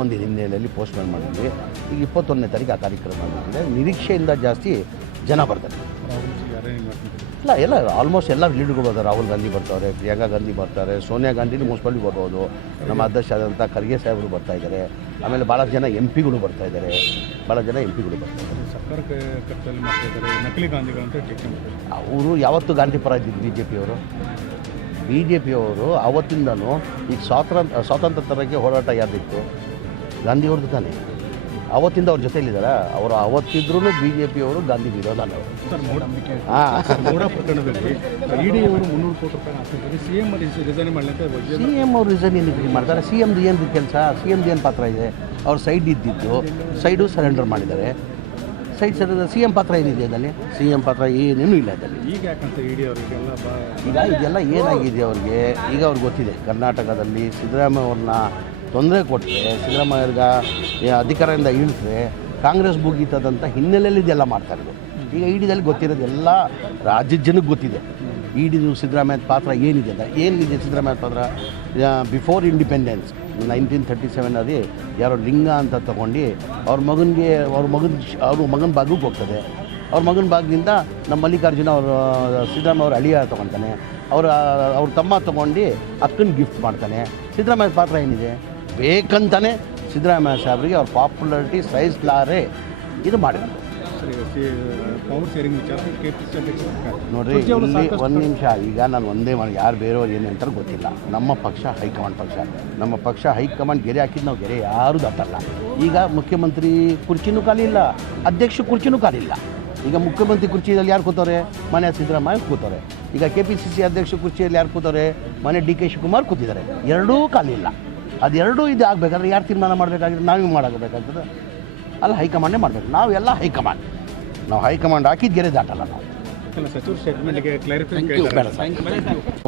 ಒಂದು ಹಿನ್ನೆಲೆಯಲ್ಲಿ ಪೋಸ್ಟ್ಪೋನ್ ಮಾಡಿದ್ವಿ. ಈಗ ಇಪ್ಪತ್ತೊಂದನೇ ತಾರೀಕು ಆ ಕಾರ್ಯಕ್ರಮ ಆಗಿದೆ ನಿರೀಕ್ಷೆಯಿಂದ ಜಾಸ್ತಿ ಜನ ಬರ್ತಾರೆ. ಇಲ್ಲ ಎಲ್ಲ ಆಲ್ಮೋಸ್ಟ್ ಎಲ್ಲ ಲೀಡ್ಗಳು ಬರ್ತಾರೆ. ರಾಹುಲ್ ಗಾಂಧಿ ಬರ್ತಾರೆ ಪ್ರಿಯಾಂಕಾ ಗಾಂಧಿ ಬರ್ತಾರೆ ಸೋನಿಯಾ ಗಾಂಧಿನೂ ಮುನ್ಸಿಪಾಲಿಟಿ ಬರ್ಬೋದು. ನಮ್ಮ ಅಧ್ಯಕ್ಷ ಆದಂಥ ಖರ್ಗೆ ಸಾಹೇಬರು ಬರ್ತಾ ಇದ್ದಾರೆ. ಆಮೇಲೆ ಭಾಳ ಜನ ಎಂ ಪಿಗಳು ಬರ್ತಾ ಇದ್ದಾರೆ. ಭಾಳ ಜನ ಎಂ ಪಿಗಳು ಬರ್ತಾ ಇದ್ದಾರೆ. ಅವರು ಯಾವತ್ತು ಗಾಂಧಿ ಪರ ಇದ್ದಿದ್ದು ಬಿ ಜೆ ಪಿಯವರು ಬಿ ಜೆ ಪಿಯವರು ಆವತ್ತಿಂದನೂ ಈಗ ಸ್ವಾತಂತ್ರ್ಯ ಸ್ವಾತಂತ್ರ್ಯ ತರಕ್ಕೆ ಹೋರಾಟ ಯಾರ್ದಿತ್ತು? ಗಾಂಧಿಯವ್ರದ್ದು ತಾನೇ. ಅವತ್ತಿಂದ ಅವ್ರ ಜೊತೆಲಿದ್ದಾರೆ ಅವರು ಅವತ್ತಿದ್ರೂ ಬಿ ಜೆ ಪಿಯವರು ಗಾಂಧಿ ವಿರೋಧನ ಅವರು ಗಾಂಧಿ ವಿರೋಧ ಸಿ ಎಂ ಅವ್ರು ರಿಸೈನ್ ಏನಕ್ಕೆ ಮಾಡ್ತಾರೆ? ಸಿ ಎಮ್ದು ಏನು ಕೆಲಸ ಸಿ ಎಮ್ದು ಏನು ಪಾತ್ರ ಇದೆ. ಅವ್ರ ಸೈಡ್ ಇದ್ದಿದ್ದು ಸೈಡು ಸರೆಂಡರ್ ಮಾಡಿದ್ದಾರೆ. ಸೈಡ್ ಸರ್ ಸಿ ಎಂ ಪಾತ್ರ ಏನಿದೆ ಅದರಲ್ಲಿ? ಸಿ ಎಂ ಪಾತ್ರ ಏನೇನೂ ಇಲ್ಲ ಅದರಲ್ಲಿ. ಈಗ ಯಾಕಂತ ಇಡಿ ಅವರಿಗೆಲ್ಲ ಈಗ ಇದೆಲ್ಲ ಏನಾಗಿದೆ ಅವ್ರಿಗೆ? ಈಗ ಅವ್ರಿಗೆ ಗೊತ್ತಿದೆ. ಕರ್ನಾಟಕದಲ್ಲಿ ಸಿದ್ದರಾಮಯ್ಯ ಅವ್ರನ್ನ ತೊಂದರೆ ಕೊಟ್ಟರೆ ಸಿದ್ದರಾಮಯ್ಯರ್ಗ ಅಧಿಕಾರದಿಂದ ಇಳಿಸ್ರೆ ಕಾಂಗ್ರೆಸ್ ಮುಗೀತದಂತ ಹಿನ್ನೆಲೆಯಲ್ಲಿ ಇದೆಲ್ಲ ಮಾಡ್ತಾ ಇರೋದು. ಈಗ ಇಡಿದಲ್ಲಿ ಗೊತ್ತಿರೋದು ಎಲ್ಲ ರಾಜ್ಯದ ಜನಕ್ಕೆ ಗೊತ್ತಿದೆ. ಇಡಿದು ಸಿದ್ದರಾಮಯ್ಯ ಪಾತ್ರ ಏನಿದೆ ಅಂತ. ಏನಿದೆ ಸಿದ್ದರಾಮಯ್ಯ ಪಾತ್ರ? ಬಿಫೋರ್ ಇಂಡಿಪೆಂಡೆನ್ಸ್ ನೈನ್ಟೀನ್ ತರ್ಟಿ ಸೆವೆನಲ್ಲಿ ಯಾರೋ ಲಿಂಗ ಅಂತ ತೊಗೊಂಡು ಅವ್ರ ಮಗನಿಗೆ, ಅವ್ರ ಮಗನ ಅವ್ರ ಮಗನ ಭಾಗಕ್ಕೆ ಹೋಗ್ತದೆ. ಅವ್ರ ಮಗನ ಭಾಗದಿಂದ ನಮ್ಮ ಮಲ್ಲಿಕಾರ್ಜುನ ಅವರು, ಸಿದ್ದರಾಮಯ್ಯ ಅವ್ರ ಅಳಿಯ ತೊಗೊತಾನೆ. ಅವರ, ಅವ್ರ ತಮ್ಮ ತೊಗೊಂಡು ಅಕ್ಕನ ಗಿಫ್ಟ್ ಮಾಡ್ತಾನೆ. ಸಿದ್ದರಾಮಯ್ಯ ಪಾತ್ರ ಏನಿದೆ? ಬೇಕಂತಾನೆ ಸಿದ್ದರಾಮಯ್ಯ ಸಾಹೇಬ್ರಿಗೆ ಅವ್ರ ಪಾಪ್ಯುಲಾರಿಟಿ ಸೈಜ್ಲಾರೆ ಇದು ಮಾಡಿದ್ರು. ನೋಡ್ರಿ ಇಲ್ಲಿ ಒಂದು ನಿಮಿಷ ಈಗ ನಾನು ಒಂದೇ ಮಾಡಿ ಯಾರು ಬೇರೆಯವ್ರು ಏನು ಅಂತಾರೆ ಗೊತ್ತಿಲ್ಲ. ನಮ್ಮ ಪಕ್ಷ ಹೈಕಮಾಂಡ್ ಪಕ್ಷ. ನಮ್ಮ ಪಕ್ಷ ಹೈಕಮಾಂಡ್ ಗೆರೆ ಹಾಕಿದ್ದು ನಾವು ಗೆರೆ ಯಾರೂ ದಾಟಲ್ಲ. ಈಗ ಮುಖ್ಯಮಂತ್ರಿ ಕುರ್ಚಿನೂ ಖಾಲಿ ಇಲ್ಲ ಅಧ್ಯಕ್ಷ ಕುರ್ಚಿನೂ ಖಾಲಿ ಇಲ್ಲ. ಈಗ ಮುಖ್ಯಮಂತ್ರಿ ಕುರ್ಚಿಯಲ್ಲಿ ಯಾರು ಕೂತವ್ರೆ? ಮನೆ ಸಿದ್ದರಾಮಯ್ಯ ಕೂತವ್ರೆ. ಈಗ ಕೆ ಪಿ ಸಿ ಸಿ ಅಧ್ಯಕ್ಷ ಕುರ್ಚಿಯಲ್ಲಿ ಯಾರು ಕೂತವ್ರೆ? ಮನೆ ಡಿ ಕೆ ಶಿವಕುಮಾರ್ ಕೂತಿದ್ದಾರೆ. ಎರಡೂ ಖಾಲಿ ಇಲ್ಲ. ಅದೆರಡೂ ಇದು ಆಗಬೇಕಾದ್ರೆ ಯಾರು ತೀರ್ಮಾನ ಮಾಡಬೇಕಾಗಿದ್ರೆ ನಾವೇ ಮಾಡಬೇಕಾಗ್ತದೆ ಅಲ್ಲ ಹೈಕಮಾಂಡೇ ಮಾಡಬೇಕು. ನಾವೆಲ್ಲ ಹೈಕಮಾಂಡ್. ನಾವು ಹೈಕಮಾಂಡ್ ಹಾಕಿದ ಗೆರೆ ದಾಟಲ್ಲ ನಾವು. ಸಚಿವ ಸ್ಟೇಟ್ಮೆಂಟ್ಗೆ ಕ್ಲಾರಿಫೈ